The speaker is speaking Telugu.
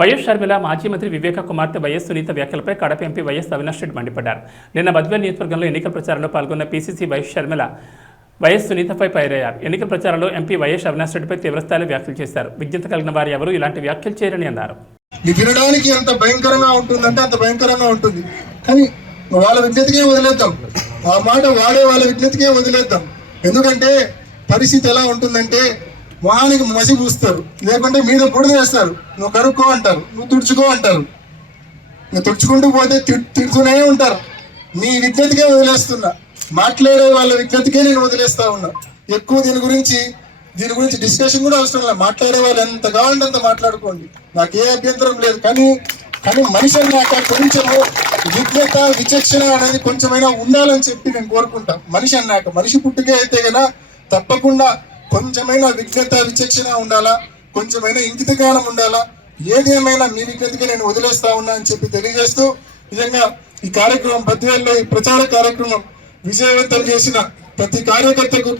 వైఎస్ షర్మిల మాజీ మంత్రి వివేక కుమార్తె వైఎస్ సునీత వ్యాఖ్యలపై కడప ఎంపీ వైఎస్ అవినాష్ రెడ్డి మండిపడ్డారు. నిన్న బద్వేల్ నియోజకవర్గంలో ఎన్నికల ప్రచారంలో పాల్గొన్న పీసీసీ వైఎస్ షర్మిల వైఎస్ సునీతపై ఫైరయ్యారు. ఎన్నికల ప్రచారంలో ఎంపీ వైఎస్ అవినాష్ రెడ్డిపై తీవ్రస్థాయిలో వ్యాఖ్యలు చేశారు. విజ్ఞత కలిగిన వారు ఎవరూ ఇలాంటి వ్యాఖ్యలు చేయరని అన్నారు. వినడానికి ఎంత భయంకరంగా ఉంటుందంటే అంత భయంకరంగా ఉంటుంది. కానీ వాళ్ళ విజ్ఞతకే వదిలేద్దాం, ఆ మాట వాడే వాళ్ళ విజ్ఞతకే వదిలేద్దాం. ఎందుకంటే పరిస్థితి ఎలా ఉంటుందంటే మొహానికి మసి పూస్తారు, లేకుంటే మీద బుడిద వేస్తారు. నువ్వు కరుక్కో అంటారు, నువ్వు తుడుచుకో అంటారు. నువ్వు తుడుచుకుంటూ పోతే తిడుతూనే ఉంటారు. నీ విజ్ఞతకే వదిలేస్తున్నా, మాట్లాడే వాళ్ళ విజ్ఞతకే నేను వదిలేస్తా ఉన్నా. ఎక్కువ దీని గురించి డిస్కషన్ కూడా అవసరం లేదు. మాట్లాడే వాళ్ళు ఎంత కావాలంటే అంత మాట్లాడుకోండి, నాకే అభ్యంతరం లేదు. కానీ మనిషి అన్నాక కొంచెము విజ్ఞత విచక్షణ అనేది కొంచెమైనా ఉండాలని చెప్పి నేను కోరుకుంటా. మనిషి అన్నాక మనిషి పుట్టుకే అయితే కన్నా తప్పకుండా కొంచెమైనా విజ్ఞత విచక్షణ ఉండాలా, కొంచెమైనా ఇంకిత జ్ఞానం ఉండాలా. ఏది ఏమైనా మీ విజ్ఞతకే నేను వదిలేస్తా ఉన్నా అని చెప్పి తెలియజేస్తూ, నిజంగా ఈ కార్యక్రమం బద్వేల్లో ఈ ప్రచార కార్యక్రమం విజయవంతం చేసిన ప్రతి కార్యకర్తకు